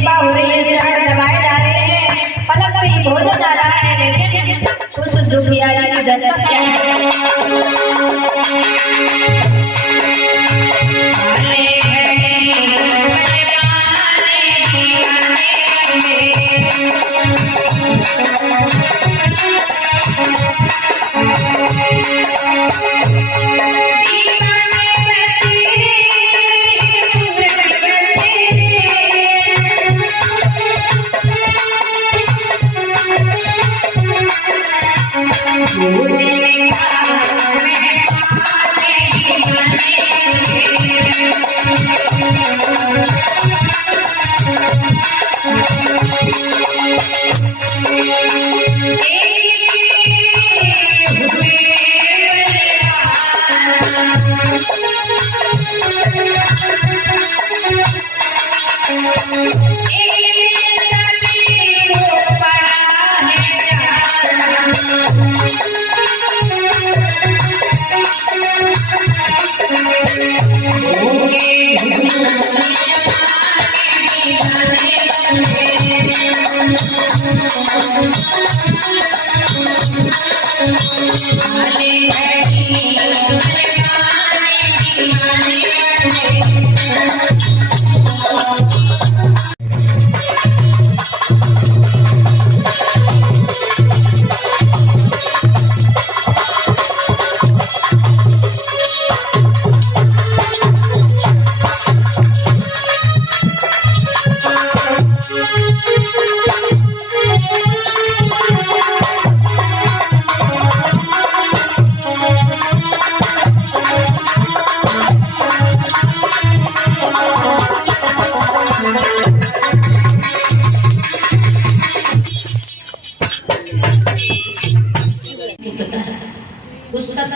कृपा हो रही है, चरण दबाए जा रहे हैं, पलक से ही भोजन आ रहा है, लेकिन उस दुखियारी की दशा क्या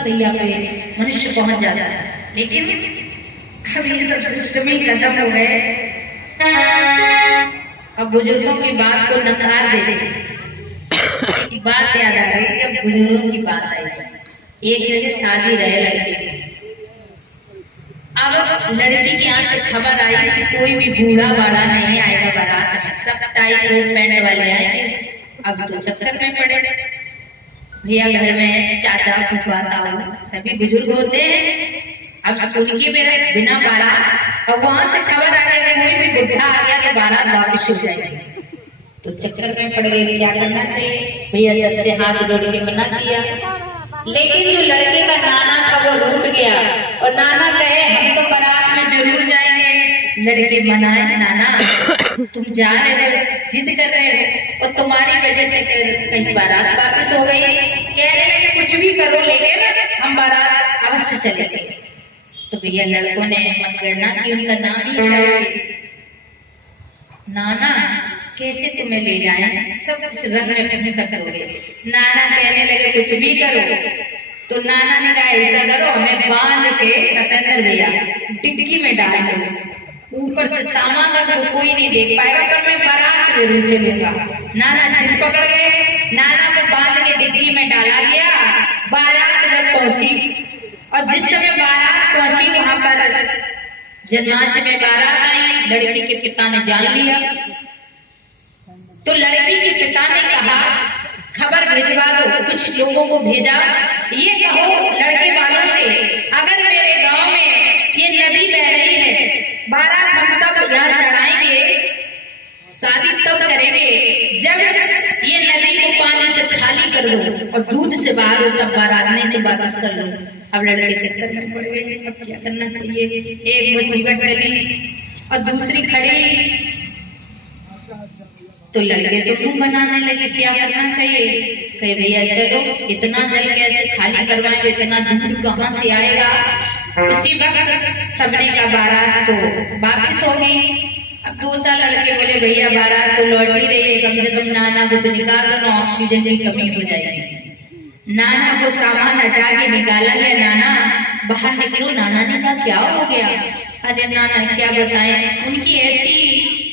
सैया पे मनुष्य पहुंच जाता है, लेकिन अब ये सब सिस्टम ही खत्म हो गए। अब बुजुर्गों की बात को नकार देते हैं। बात याद आ रही जब बुजुर्गों की बात आई, एक जगह शादी रहे लड़के की। अब लड़की के यहाँ से खबर आई कि कोई भी बूढ़ा बाड़ा नहीं आएगा बारात में, सब टाई कोट पैंट वाले आएंगे। अब तो चक्कर में पड़े, भैया घर में चाचा फुफा ताऊ सभी बुजुर्ग होते हैं। अब स्कूल की मेरा बिना बारात, और वहां से खबर आ गई कि कोई भी बुढ़ा आ गया तो बारात वापस हो जाएगी। तो चक्कर में पड़ गए, क्या करना चाहिए। भैया सबसे हाथ जोड़ के मना किया, लेकिन जो लड़के का नाना था वो रूठ गया और नाना कहे हम तो बारात में जरूर जाएंगे। लड़के मनाए, नाना तुम जा रहे हो, जिद कर रहे हो और तुम्हारी वजह से कहीं बारात वापस हो गई। कहने लगे कुछ भी करो लेकिन हम बारात अवश्य चलेंगे। तो भैया लड़कों ने मतगणना की, उनका नाम ही लड़के। नाना कैसे तुम्हें ले जाएं, सब कुछ रंग में कर दोगे। नाना कहने लगे कुछ भी करो। तो नाना ने कहा ऐसा करो, हमें बांध के सतेंद्र भैया डिग्गी में डाल दो, ऊपर से सामान रख दो, कोई नहीं देख पाएगा, पर मैं बारात जरूर चलूंगा। नाना जिद पकड़ गए, नाना को बांध के डिग्गी में डाला गया। बारात जब पहुंची और जिस समय बारात पहुंची वहां पर जन्माष्टमी में बारात आई, लड़की के पिता ने जान लिया। तो लड़की के पिता ने कहा खबर भिजवा दो, कुछ लोगों को भेजा, ये कहो लड़के वालों से अगर मेरे गांव में ये नदी बह रही है, बारात हम तब यहाँ चढ़ाएंगे, शादी तब करेंगे जब ये नदी को पानी से खाली कर दो और दूध से बहा दो, तब बारात नहीं तो वापस कर दो। अब लड़के चक्कर में पड़ गए, अब क्या करना चाहिए। एक मुसीबत टली और दूसरी खड़ी। तो लड़के तो मुंह बनाने लगे क्या करना चाहिए। कहे भैया चलो, इतना जल कैसे खाली करवाएंगे, इतना दूध कहाँ से आएगा। उसी वक्त सबने का बारात तो वापिस हो गई। अब दो चार लड़के बोले भैया बारात तो लौट ही रही है, कम से कम नाना को तो निकाल दो ना, ऑक्सीजन की कमी हो जाएगी। नाना को सामान हटा के निकाला गया, नाना बाहर निकलो। नाना ने कहा क्या हो गया। अरे नाना क्या बताएं, उनकी ऐसी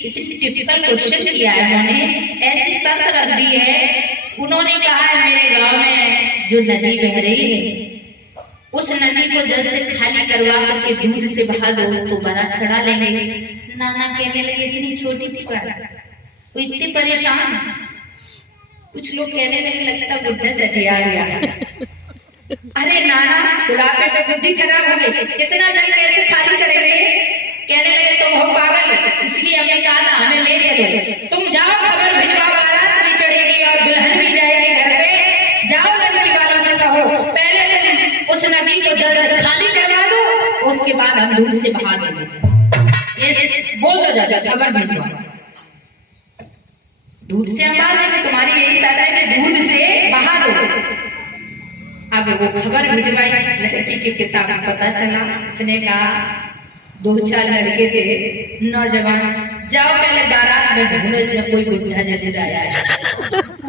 इतनी डिफिकल्ट क्वेश्चन किया है, उन्होंने ऐसी शर्त रख दी है। उन्होंने कहा है मेरे गांव में जो नदी बह रही है उस नदी को जल से खाली करवा करके दूध से बहा दो तो बारात चढ़ा लेंगे। नाना कहने लगे इतनी छोटी सी बात, वो इतने परेशान। कुछ लोग कहने लगे लगता बुढ़ा सटिया गया। अरे नाना बुढ़ापे पे बुद्धि खराब हो गई, इतना जल कैसे खाली करेंगे? कहने लगे तुम हो पागल, इसलिए हमने कहा ना हमें ले चलो। तुम जाओ खबर भिजवाओ, बारात भी चढ़ेगी और दुल्हन भी जाएगी घर पे। जाओ लड़की वालों से कहो पहले तुम उस नदी को जल से खाली करवा दो, उसके बाद हम दूध से बहा देंगे। ये बोल दो जाकर खबर भिजवाओ, दूध से हम बहा देंगे। तुम्हारी यही शर्त है कि दूध से बहा दो। अब वो खबर भिजवाई, लड़की के पिता को पता चला। उसने कहा 2-4 लड़के थे नौजवान, जाओ पहले बारात में ढूंढो इसमें कोई बुढ़ा जरूर आया है।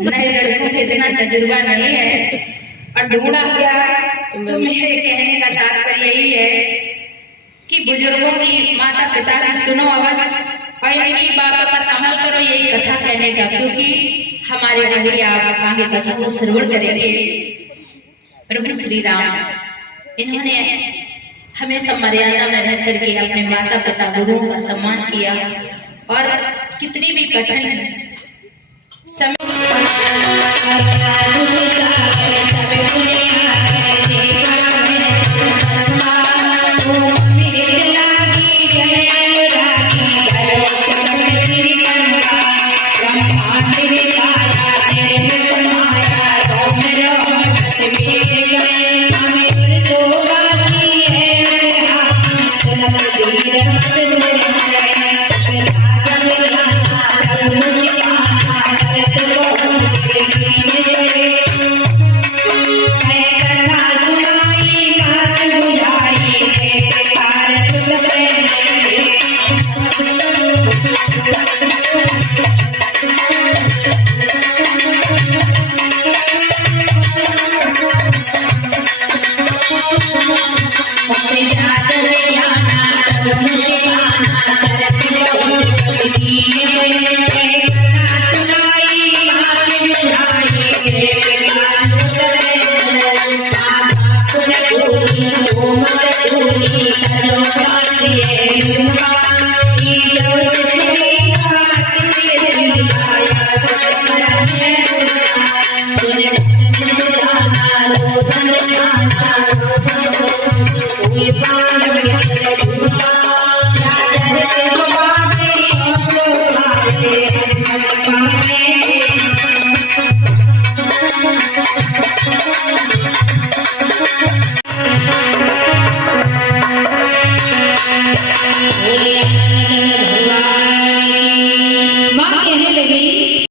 नए लड़कों के इतना तजुर्बा नहीं है। और ढूंढा गया। तो मेरे कहने का तात्पर्य यही है कि बुजुर्गों की, माता पिता की सुनो अवश्य और इनकी बातों पर अमल करो, यही कथा कहने का। क्योंकि हमारे आगे आप आगे कथा को श्रवण करेंगे। प्रभु श्री राम इन्होंने हमेशा मर्यादा में रह करके अपने माता पिता गुरुओं का सम्मान किया और कितनी भी कठिन